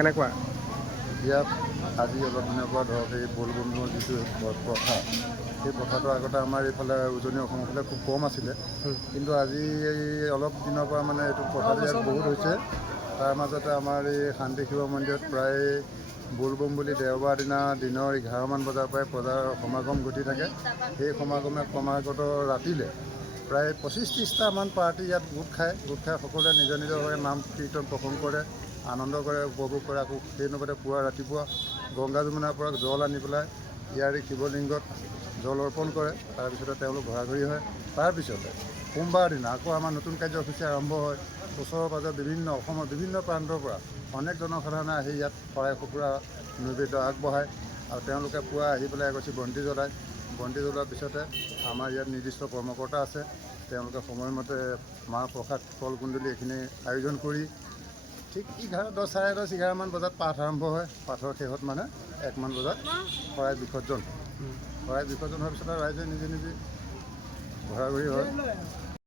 কেনেকুৱা? ইয়াত আজি অলপ দিনৰ পৰা ধৰক এই বলবমৰ যিটো প্ৰথা, সেই প্ৰথাটো আগতে আমাৰ এইফালে উজনি অসমৰ ফালে খুব কম আছিলে, কিন্তু আজি এই অলপ দিনৰ পৰা মানে এইটো প্ৰথাটো ইয়াত বহুত হৈছে। তাৰ মাজতে আমাৰ এই শান্তি শিৱ মন্দিৰত প্ৰায় বলবম বুলি দেওবাৰ দিনৰ 11মান বজাৰ পৰাই প্ৰজাৰ সমাগম ঘটি থাকে। সেই সমাগত ৰাতিলৈ প্ৰায় 25-30টামান পাৰ্টি ইয়াত গোট খায় সকলোৱে নিজৰ নিজৰভাৱে নাম কীৰ্তন প্ৰসংগ কৰে, আনন্দ কৰে, উপভোগ কৰে। আকৌ সেই লগতে পুৱা ৰাতিপুৱা গংগা যমুনাৰ পৰা জল আনি পেলাই ইয়াৰ শিৱলিংগত জল অৰ্পণ কৰে। তাৰপিছতে তেওঁলোক ঘৰাঘৰি হয়। তাৰপিছতে সোমবাৰ দিনা আকৌ আমাৰ নতুন কাৰ্যসূচী আৰম্ভ হয়। ওচৰৰ পাজৰ অসমৰ বিভিন্ন প্ৰান্তৰ পৰা অনেক জনসাধাৰণে আহি ইয়াত শৰাই সঁফুৰা নৈবেদ্য আগবঢ়ায় আৰু তেওঁলোকে পুৱা আহি পেলাই এগছি বন্তি জ্বলায়। বন্তি জ্বলোৱাৰ পিছতে আমাৰ ইয়াত নিৰ্দিষ্ট কৰ্মকৰ্তা আছে, তেওঁলোকে সময়মতে মাহ প্ৰসাদ ফল কুণ্ডলী এইখিনি আয়োজন কৰি ঠিক 10:30-11মান বজাত পাঠ আৰম্ভ হয়। পাঠৰ শেষত মানে 1মান বজাত শৰাই বিসৰ্জন হোৱাৰ পিছত ৰাইজে নিজে ঘৰাঘৰি হয়।